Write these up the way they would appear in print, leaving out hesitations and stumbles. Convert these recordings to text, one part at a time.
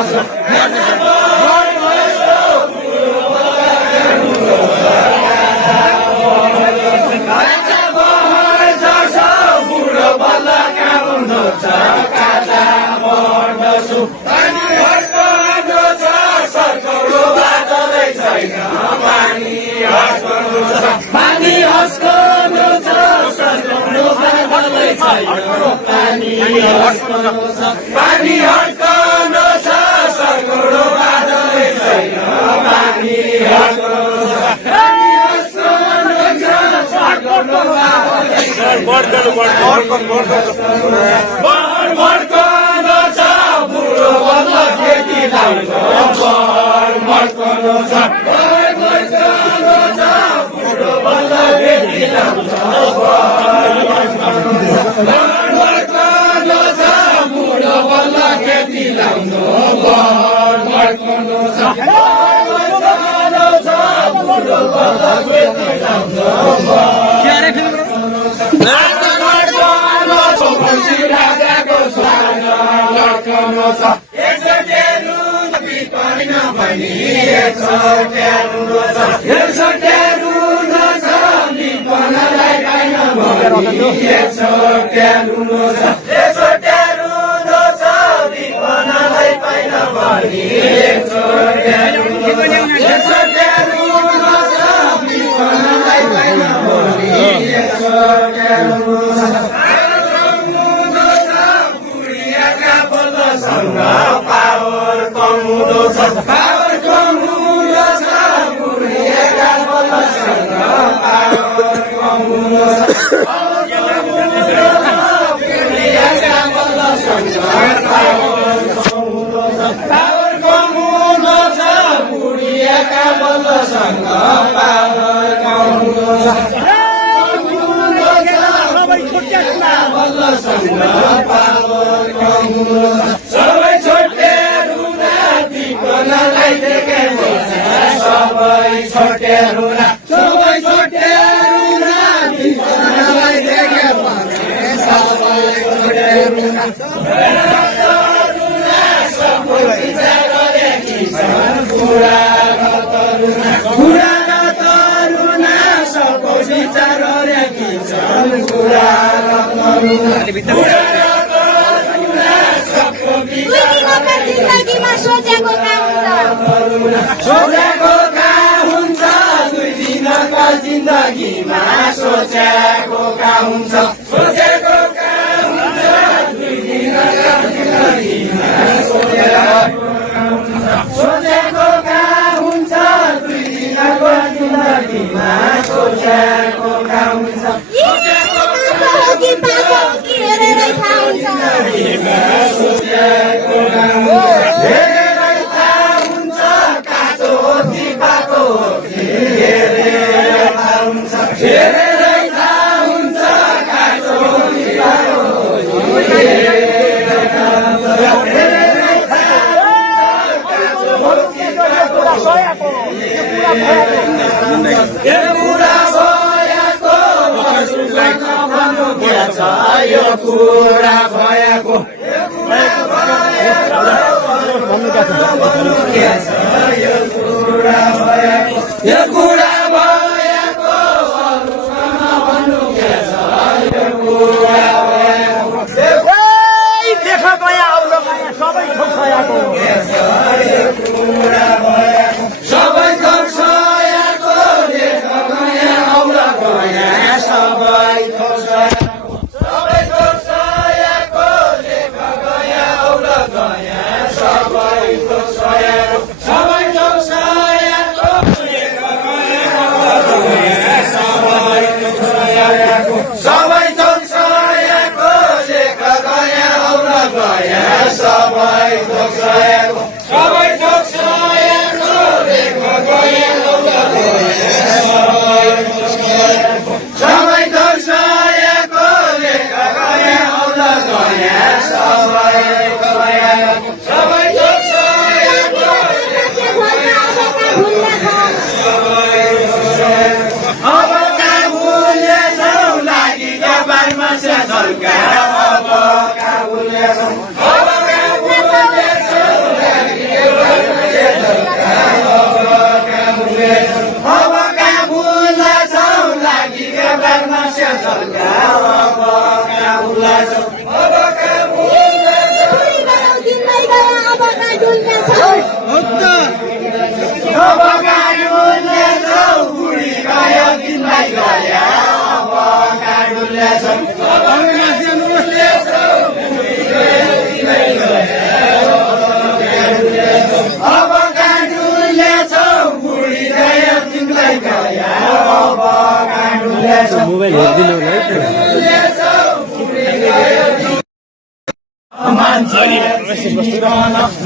Shabbat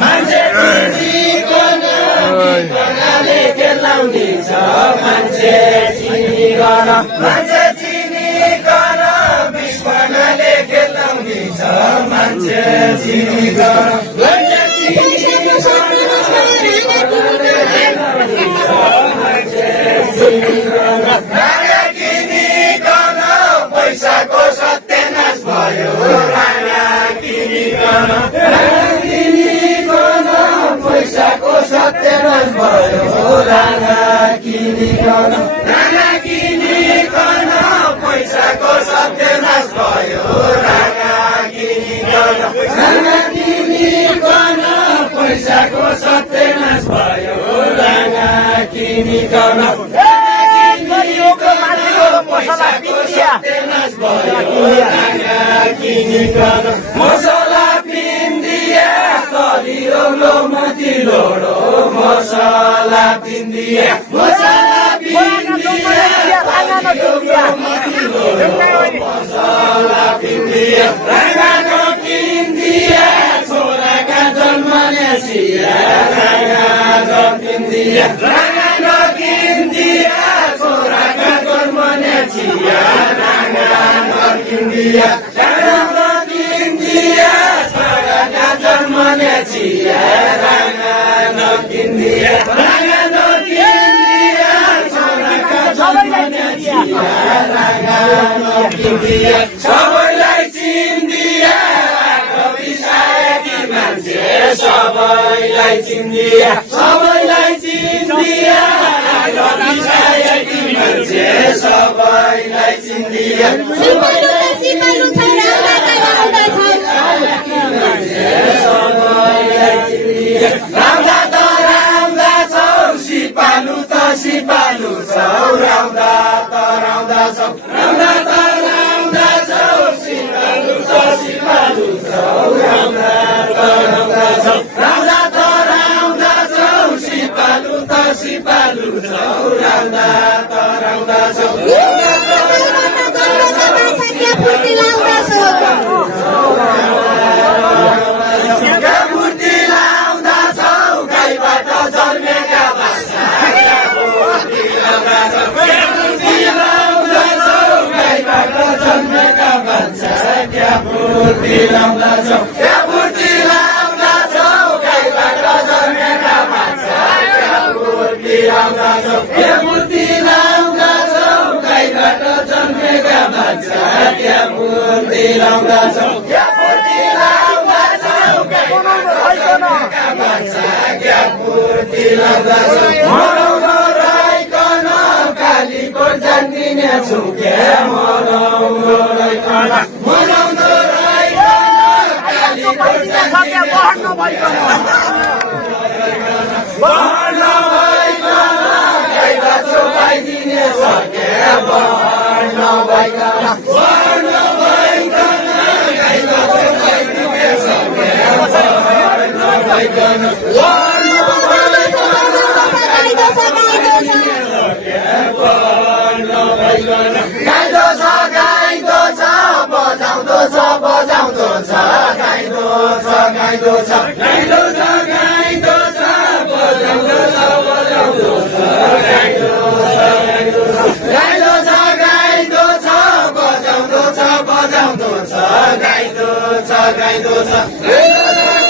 मान्छे चिनिकन बिपनाले खेलाउँदैछ मान्छे चिनिकन मान्छे चिनिकन बिपनाले खेलाउँदैछ मान्छे चिनिकन पैसाको सत्यानाश भयो राणा किनिकन पैसाको सत्यानाश भयो राणा किनिकन पैसाको सत्यानाश भयो राणा किनिकन पैसाको सत्यानाश भयो राणा किनिकन पैसाको सत्यानाश भयो राणा किनिकन मसला पिन्दिया कलियो लो मती लोडो मसला पिन्दिया मसला पिन्दिया मती लोडो मसला पिन्दिया रागानो पिन्दिया छोराका जन्मने सिया रागानो पिन्दिया रागानो पिन्दिया छोराका जन्मने सिया रागानो पिन्दिया रागानो पिन्दिया छोराका जन्मने सिया रागानो पिन्दिया रागानो पिन्दिया छोराका जन्मने सिया रागानो पिन्दिया सबैलाई चिन्दिया सबैलाई चिन्दिया सबैलाई चिन्दिया मान्छे सबैलाई चिन्दिया राउँदा त राउँदा छौ सिपालु त सिपालु छौ राउँदा त राउँदा छौ राउँदा त राउँदा छौ सिपालु त सिपालु छौ राउँदा त राउँदा छौ राउँदा त राउँदा छौ सिपालु त सिपालु छौ राउँदा त राउँदा छौ मूर्ति लाउँदा छौ गाईबाट जन्मेका बाछा मूर्ति लाउँदा छौ गाईबाट जन्मेका बाछा क्या मूर्ति लाउँदा छौ क्या मूर्ति लाउँदा छौ गाईबाट जन्मेका बाछा क्या मूर्ति लाउँदा छौ क्या मूर्ति लाउँदा छौ गाईबाट जन्मेका बाछा क्या मूर्ति लाउँदा छौ क्या मूर्ति लाउँदा छौ गाईबाट जन्मेका बाछा क्या मूर्ति लाउँदा छौ मनाउन राइकन कालीको जान्दिने छु क्या मनाउन राइकन कालीको जान्दिने बढ्न भइकन गाईलाई चोपाइदिने छ क्या बढ्न भइकन गाईलाई चोपाइदिने छ क्या बढ्न भइकन गाइदो छ बजाउँदो छ बजाउँदो छ गाइदो छ गाइदो छ गाइदो छ गाइदो छ बजाउँदो छ बजाउँदो छ गाइदो छ गाइदो छ गाइदो छ बजाउँदो छ बजाउँदो छ गाइदो छ गाइदो छ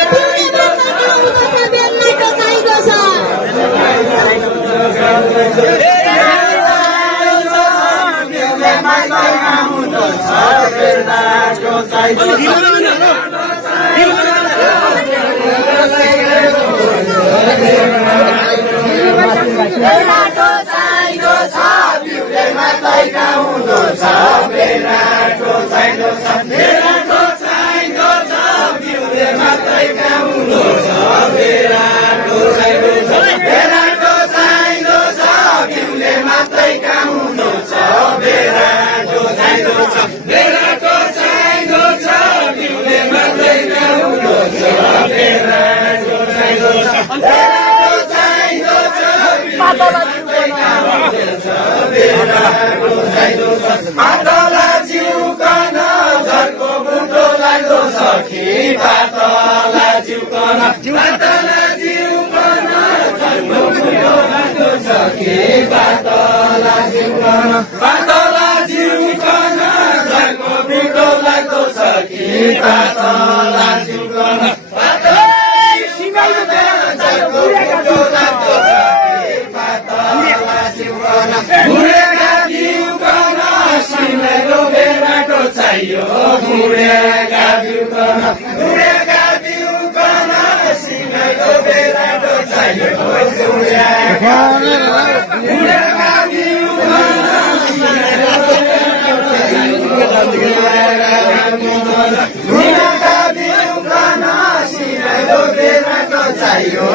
Adala jiu kana, zarko buto laido sakhi pata. पातला जिउकन झर्को पिठो लाग्दो छ कि पातला जिउकन बुढेका जिउकन सिमेलो बेराटो चाहियो बुढेका जिउकन सिमेलो बेराटो चाहियो बुढेका चाहियो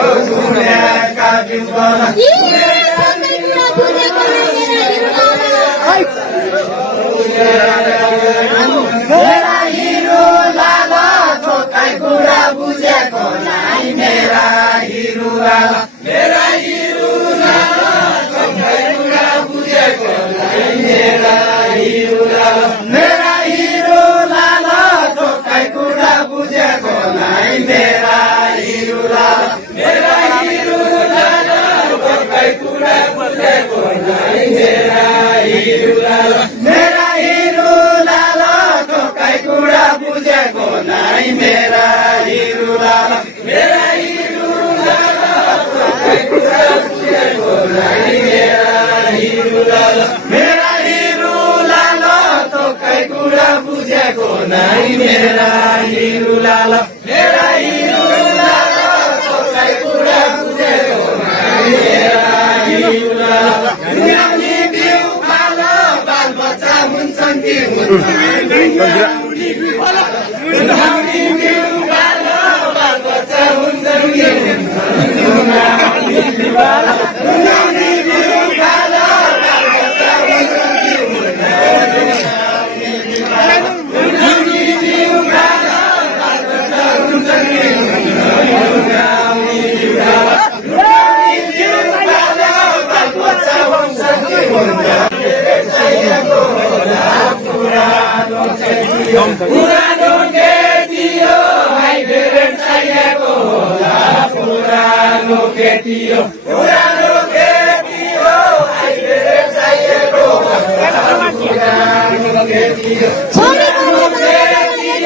बुढेका जिउकन मेरा हिरो लाला थोकाई कुरा बुझेको नाइ मेरा हिरो लाला थोकाई कुरा बुझेको नाइ मेरा हिरो लाला मेरा हिरो लाला थोकाई कुरा बुझेको नाइ मेरा हिरो लाला थोकाई कुरा बुझेको नाइ मेरा हिरो लाला मेरा हिरो लाला थोकाई कुरा बुझेको नाइ मेरा हिरो लाला मेरा हिरो लाला थोकाई कुरा बुझेको नाइ मेरा हिरो लाला मेरा हिरो लाला थोकाई कुरा बुझेको नाइ मेरा हिरो लाला मेरा हिरो लाला थोकाई कुरा बुझेको नाइ मेरा हिरो लाला दुनियाँले बिउ खाला बाल बच्चा हुन्छन् कि हुन्छन् दुनियाँले बिउ खाला बाल बच्चा हुन्छन् कि हुन्छन् दुनियाँले बिउ खाला बाल बच्चा हुन्छन् कि हुन्छन् दुनियाँले बिउ खाला बाल बच्चा हुन्छन् कि पुरानो खेती हो हाइब्रिड चाहिएको होला पुरानो खेती हो हाइब्रिड चाहिएको होला पुरानो खेती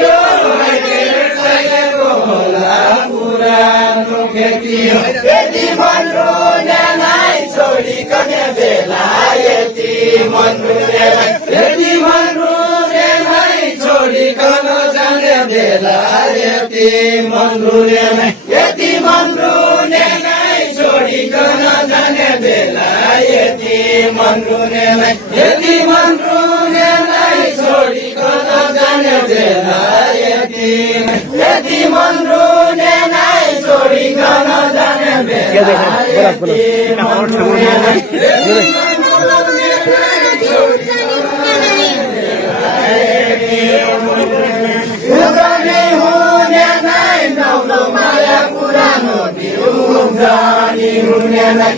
हो हाइब्रिड चाहिएको होला पुरानो खेती हो यति मन्रो न्यालाई छोडिकन बेला यति मन्रो छोडिकन जाने बेला यति मन्रुले नै छोडिकन जाने बेला यति मन्रुले नै छोडिकन जाने बेला यति मन्रुले नै छोडिकन जाने बेला यति मन्रुले नै उजाने हुने नै नौलो माया पुरानो दिउ उजाने हुने नै